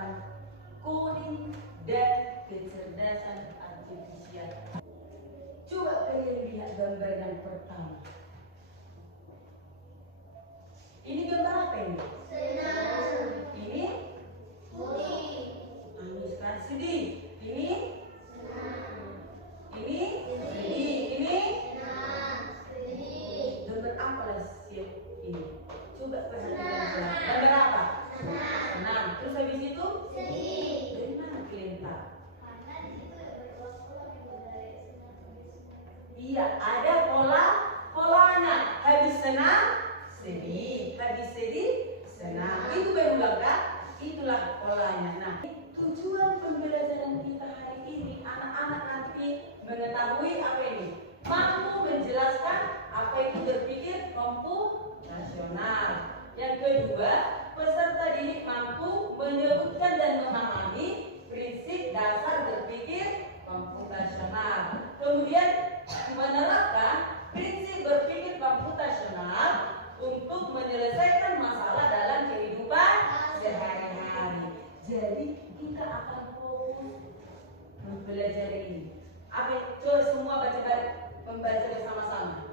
tentang coding dan kecerdasan artifisial. Coba kalian lihat gambar yang pertama. Ini gambar apa ini? Senang. Ini? Sedih. Sekarang sedih. Ini? Senang. Ini? Sedih. Ini? Senang. Sedih. Gambar apa siap ini? Coba perhatikan. Gambar apa? Senang. Senang. Terus habis itu? Sedih. Dari mana kalian tahu? Karena di situ pola-pola juga dari senang sampai senang. Iya, ada polanya. Habis senang, sedih. Habis sedih, senang. Itu berulang kan? Itulah polanya. Nah, tujuan pembelajaran kita hari ini, anak-anak nanti mengetahui apa ini? Mampu menjelaskan apa itu berpikir komputasional. Yang kedua, peserta didik mampu menyebutkan dan memahami prinsip dasar berpikir komputasional. Kemudian menerapkan prinsip berpikir komputasional untuk menyelesaikan masalah dalam kehidupan sehari-hari. Jadi kita akan fokus mempelajari ini. Apa? Coba semua membaca bersama-sama.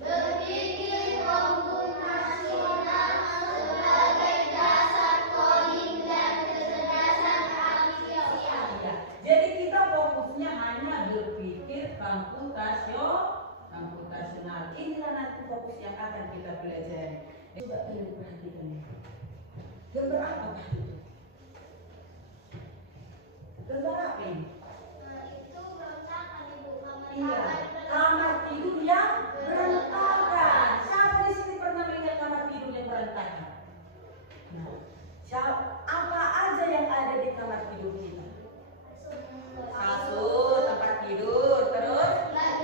Berpikir komputasional sebagai dasar coding dan kecerdasan artifisial. Ya, jadi kita fokusnya hanya berpikir komputasional. Inilah nanti fokus yang akan kita pelajari. Coba kalian perhatikan ini. Gambar apa itu? Gambar apa ini? Itu berantakan Ibu, Iya, kamar tidur yang berantakan. Siapa di sini pernah melihat kamar tidur yang berantakan? Nah, apa aja yang ada di kamar tidur kita? Kasur, tempat tidur, terus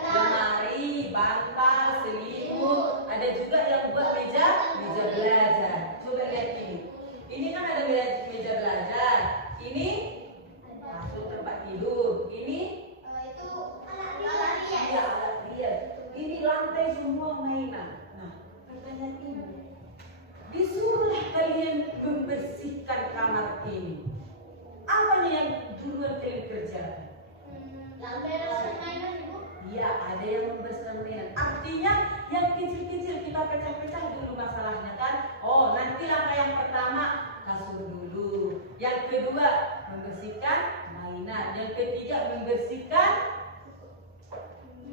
lemari, bantal, selimut, ada juga yang buat meja belajar. Coba lihat ini. Ini kan ada meja belajar. Ini kasur tempat tidur. Ini itu alat rias. iya, alat rias. Ini lantai semua mainan. Nah, pertanyaan ibu, disuruhlah kalian membersihkan kamar ini. Apa nih yang duluan kalian kerjakan? Lantai dan mainan Ibu. Iya, ada yang membersihkan mainan. Artinya yang kecil-kecil kita pecah-pecah dulu masalahnya kan. Oh, nanti langkah yang pertama kasur dulu. Yang kedua membersihkan mainan. Yang ketiga membersihkan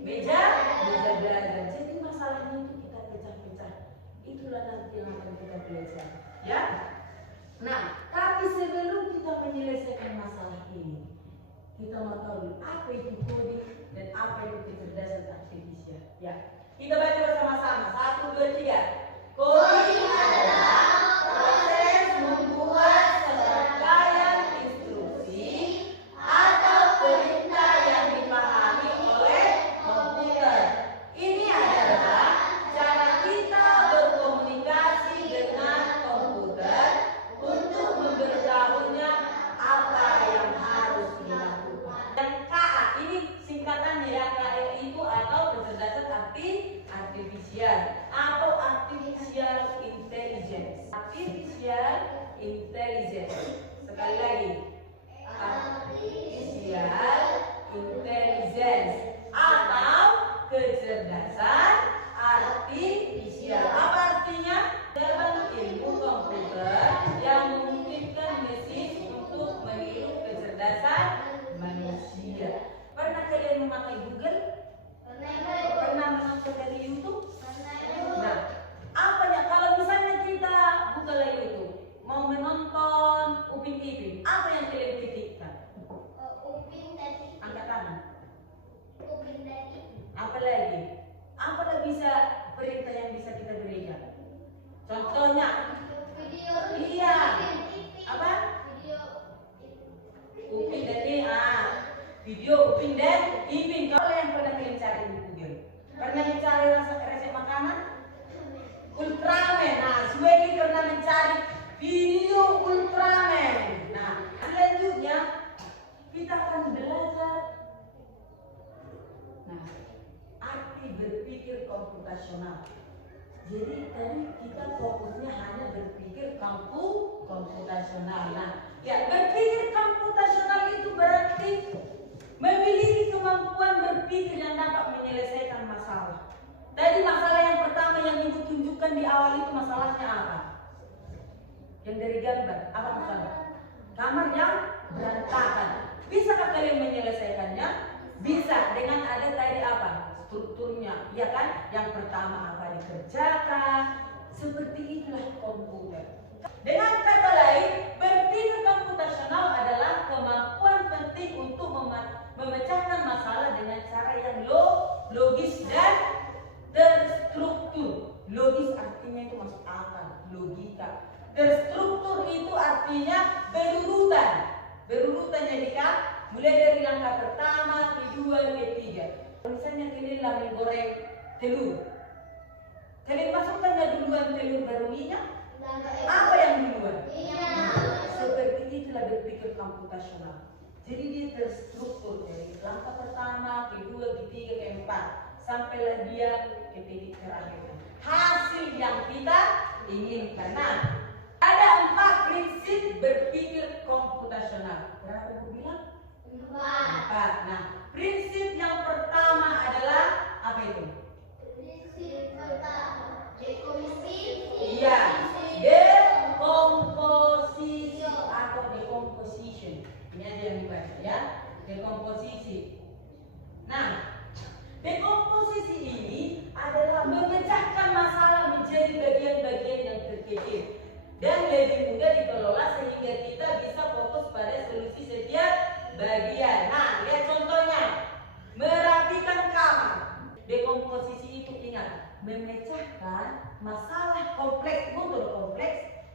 meja belajar. Jadi masalahnya itu kita pecah-pecah. Itulah nanti yang akan kita belajar. Ya. Nah, tapi sebelum kita menyelesaikan masalah ini, kita mau tahu apa itu coding dan apa itu kecerdasan artifisial. Ya, kita baca bersama-sama. 1, 2, 3. Coding adalah proses membuat serangkaian instruksi atau perintah yang dipahami oleh komputer. Ini adalah cara kita berkomunikasi dengan komputer untuk memberitahunya apa yang harus dilakukan. Dan KA ini singkatannya ya, KA itu atau kecerdasan artifisial atau artificial intelligence. Artificial intelligence. Sekali lagi. Artificial intelligence atau kecerdasan artifisial. Apa artinya? Dalam ilmu komputer yang memungkinkan mesin untuk meniru kecerdasan manusia. Pernah kalian memakai Google? Pernah menonton dari YouTube? Nah, apa ya kalau misalnya kita buka dari YouTube, mau menonton Upin Ipin, apa yang kalian ketikkan? Upin dan Ipin. Angkat tangan. Upin dan Ipin. Apa lagi? Apa bisa perintah yang bisa kita berikan? Contohnya, Video. iya. Upin, Ipin. Apa? Video. Upin dan Ipin. Video Upin dan Ipin. Kalau yang pernah kalian cari di Google, pernah mencari resep makanan? Ultraman. Nah, Zueki pernah mencari video Ultraman. Nah, selanjutnya kita akan belajar. Nah, arti berpikir komputasional. Jadi tadi kita fokusnya hanya berpikir komputasional. Nah, ya Jadi masalah yang pertama yang ibu tunjukkan di awal itu masalahnya apa? Yang dari gambar, apa masalah? Kamar yang berantakan. Bisakah kalian menyelesaikannya? Bisa dengan ada tadi apa? Strukturnya, ya kan? Yang pertama apa dikerjakan? Seperti itulah komputer. Dengan kata lain, berpikir komputasional adalah kemampuan penting untuk memecahkan masalah dengan cara yang logis dan terstruktur. Logis artinya itu masuk akal, logika. Terstruktur itu artinya berurutan. Berurutan jadi kan, mulai dari langkah pertama, kedua, ketiga. Misalnya kalian lagi goreng telur. Kalian masukkannya duluan telur baru minyak. Apa yang duluan? Seperti itulah berpikir komputasional. Jadi dia terstruktur dari langkah pertama, kedua, ketiga, keempat, sampailah dia ke titik terakhir. Hasil yang kita inginkan. Nah, ada 4 prinsip berpikir komputasional. Berapa Bu bilang? 4. Nah, prinsip yang pertama adalah apa itu? Prinsip pertama, dekomposisi. Iya, dekomposisi atau decomposition. Ini aja yang dibaca ya, dekomposisi. Nah, dekomposisi ini adalah memecahkan masalah menjadi bagian-bagian yang terkecil dan lebih mudah dikelola sehingga kita bisa fokus pada solusi setiap bagian. Nah, lihat contohnya, merapikan kamar. Dekomposisi itu ingat, memecahkan masalah kompleks. Betul,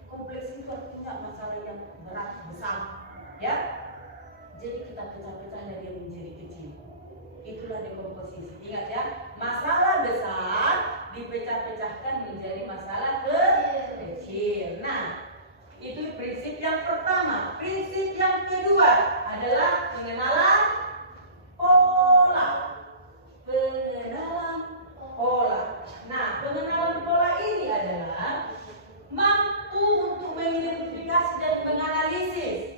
kompleks itu artinya masalah yang berat, besar, ya. Jadi kita pecah-pecahnya dia menjadi kecil. Itulah dekomposisi. Ingat ya, masalah besar dipecah-pecahkan menjadi masalah kecil. Nah, itu prinsip yang pertama. Prinsip yang kedua adalah pengenalan pola. Pengenalan pola. Nah, pengenalan pola ini adalah mampu untuk mengidentifikasi dan menganalisis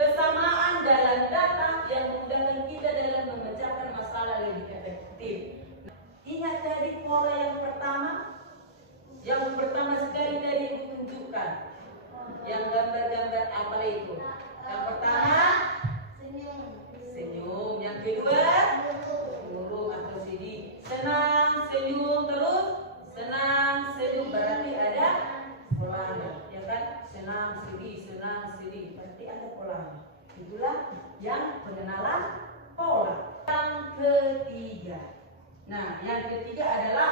kesamaan dalam data yang memudahkan kita dalam memecahkan masalah lebih efektif. Ingat tadi pola yang pertama? Yang pertama sekali tadi Ibu tunjukkan. Yang gambar-gambar apa itu? Yang pertama senyum. Yang kedua murung atau sedih. Senang, senyum, terus senang, senyum, berarti ada polanya, ya kan? Senang, sedih, berarti ada polanya. Itulah yang pengenalan pola. Yang ketiga. Nah, yang ketiga adalah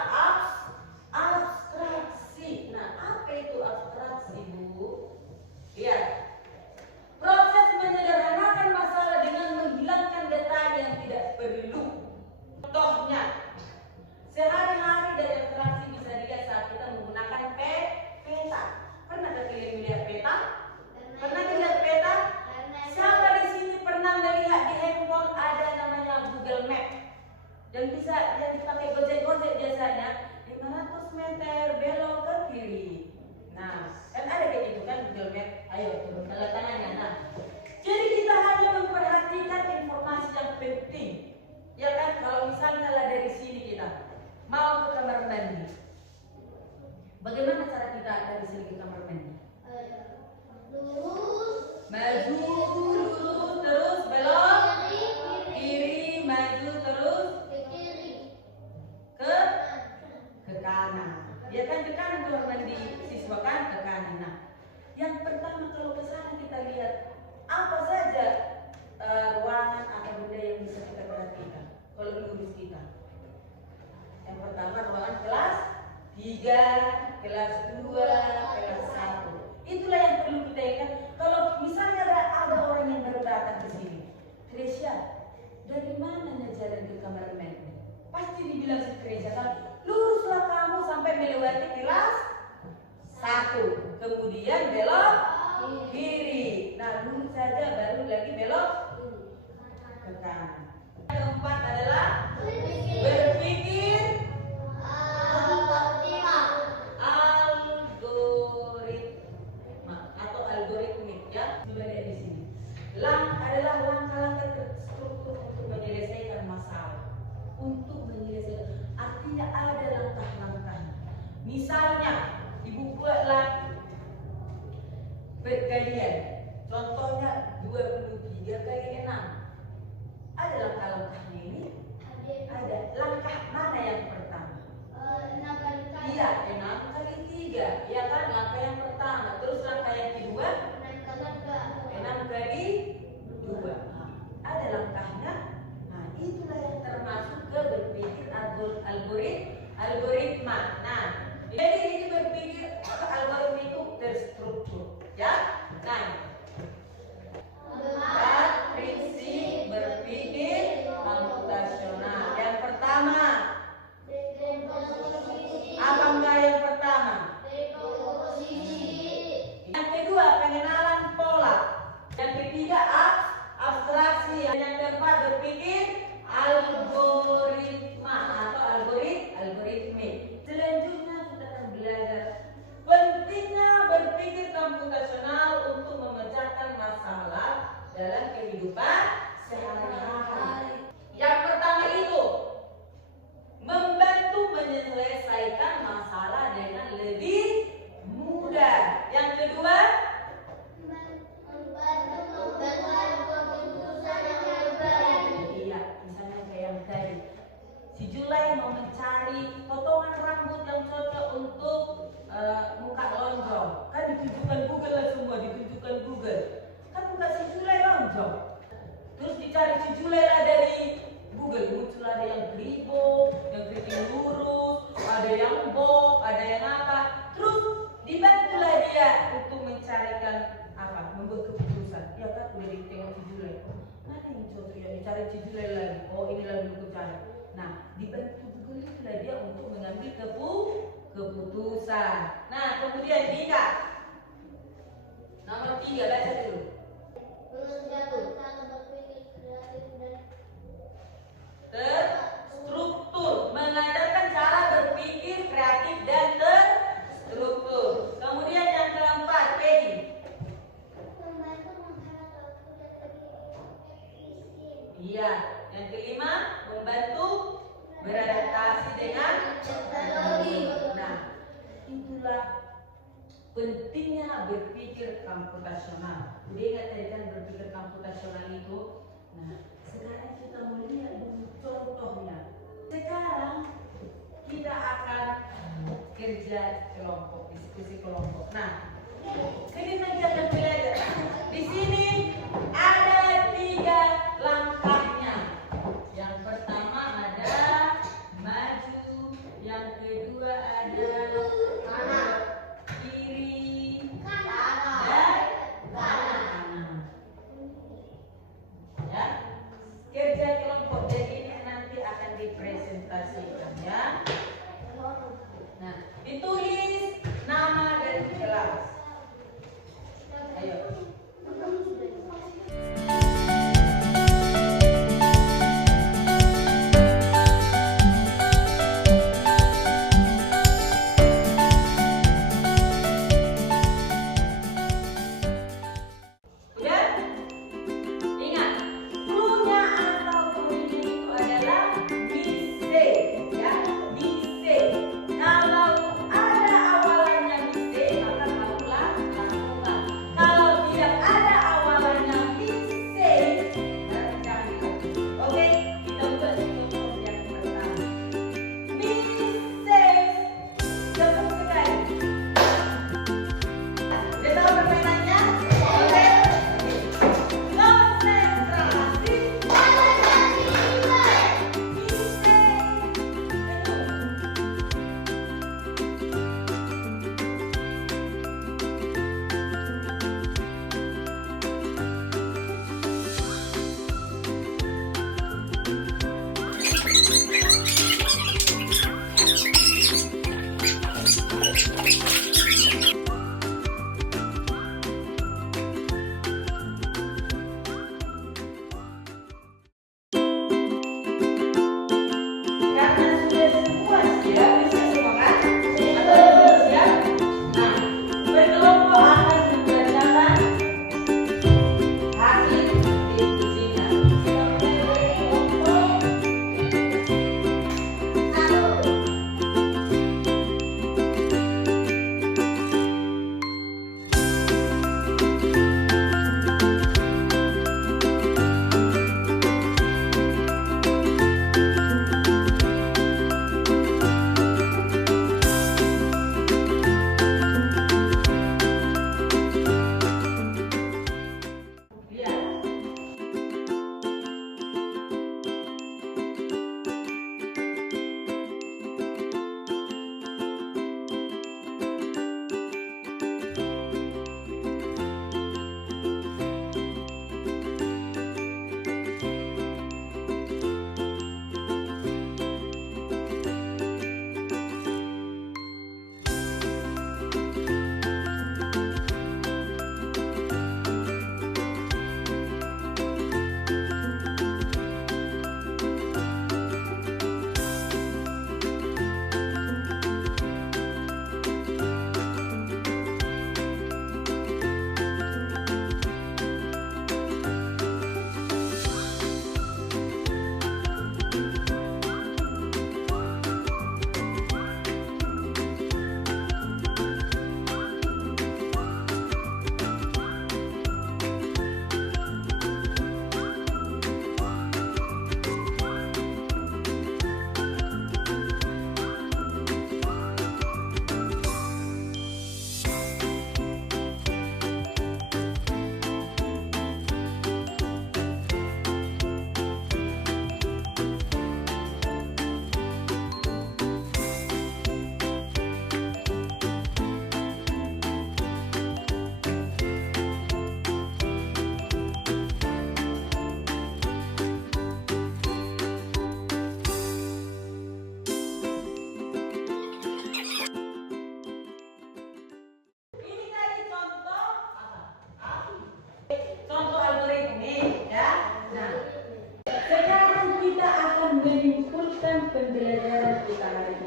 abstraksi. Nah, apa itu abstraksi, Bu? Lihat. Proses menyederhanakan masalah dengan menghilangkan detail yang tidak perlu. Contohnya, sehari-hari dari abstraksi bisa dilihat saat kita menggunakan peta. Pernah kalian melihat peta? Pernah lihat peta? Siapa di sini pernah melihat di handphone ada namanya Google Map? Yang bisa yang dipakai gojek-gojek biasanya 500 meter belok ke kiri. Nah, kan ada kayak gitu kan Google Map. Ayo turun tanda tangannya. Nah, jadi kita hanya memperhatikan informasi yang penting. Ya kan, kalau misalnya lah dari sini kita mau ke kamar mandi. Bagaimana cara kita dari sini ke kamar mandi? Lurus, Maju dulu, terus belok kiri, maju terus ke kiri, ke kanan. Ya kan, ke kanan kamar mandi siswa kan, ke kanan. Nah, yang pertama kalau ke sana kita lihat apa saja ruangan atau benda yang bisa kita perhatikan kalau lurus kita. Yang pertama ruangan kelas 3, kelas 2, kelas 1. Itulah yang perlu kita ingat. Kalau misalnya ada orang yang baru datang ke sini, Krisya, dari mana jalan ke kamar mandi? Pasti dibilang si Krisya kan, luruslah kamu sampai melewati kelas 1, kemudian belok kiri. Nah, lurus saja baru lagi belok ke kanan. Yang keempat adalah berpikir algoritma atau algoritmik ya. Coba lihat di sini. Adalah langkah-langkah terstruktur untuk menyelesaikan masalah. Untuk menyelesaikan Artinya ada langkah-langkahnya. Misalnya, ibu buatlah perkalian. Contohnya 23 kali 6. Ada langkah-langkahnya ini? Ada. Langkah mana yang pertama? 6 kali 3. Iya, 6 kali 3. Ya kan, langkah yang pertama. Terus langkah yang kedua? 6 kali 2. Nah, ada langkahnya. Nah, itulah yang termasuk ke berpikir algoritma. Nah, jadi ini berpikir algoritma itu terstruktur, ya. Nah, 4 prinsip berpikir komputasional. Yang pertama, apa enggak yang pertama? Yang kedua, pengenalan pola. Yang ketiga, abstraksi. Yang keempat, berpikir algoritma atau algoritmik. Selanjutnya kita akan belajar pentingnya berpikir komputasional untuk memecahkan masalah dalam kehidupan sehari-hari. Yang pertama itu membantu menyelesaikan masalah dengan lebih mudah. Yang kedua, iya, misalnya kayak yang tadi, si Julai mau mencari potongan rambut yang cocok untuk muka lonjong. Kan ditunjukkan Google lah semua, ditunjukkan Google. Kan muka si Julai lonjong. Terus dicari si Julai lah dari Google, muncul ada yang kribo, yang keriting lurus, ada yang bob, ada yang apa. Terus dibantulah dia untuk mencarikan apa, membuat keputusan. Ya kan, udah ditengok si Julai. Mana yang cocok ya, dicari si Julai lagi. Oh, inilah dulu cari. Nah, dibantu Google itulah dia untuk mengambil keputusan. Nah, kemudian Dika, nomor 3, baca dulu. Terstruktur, mengajarkan cara berpikir kreatif dan terstruktur. Kemudian yang keempat, Peggy. Iya, yang kelima, membantu beradaptasi dengan teknologi. Nah, itulah pentingnya berpikir komputasional. Udah ingat tadi kan berpikir komputasional itu? Nah, sekarang kita melihat dulu contohnya. Sekarang kita akan kerja kelompok, diskusi kelompok. Nah, ini nanti akan belajar. Di sini ada 3 langkahnya. Yang pertama ada maju, yang kedua ada kiri dan kanan. pembelajaran kita hari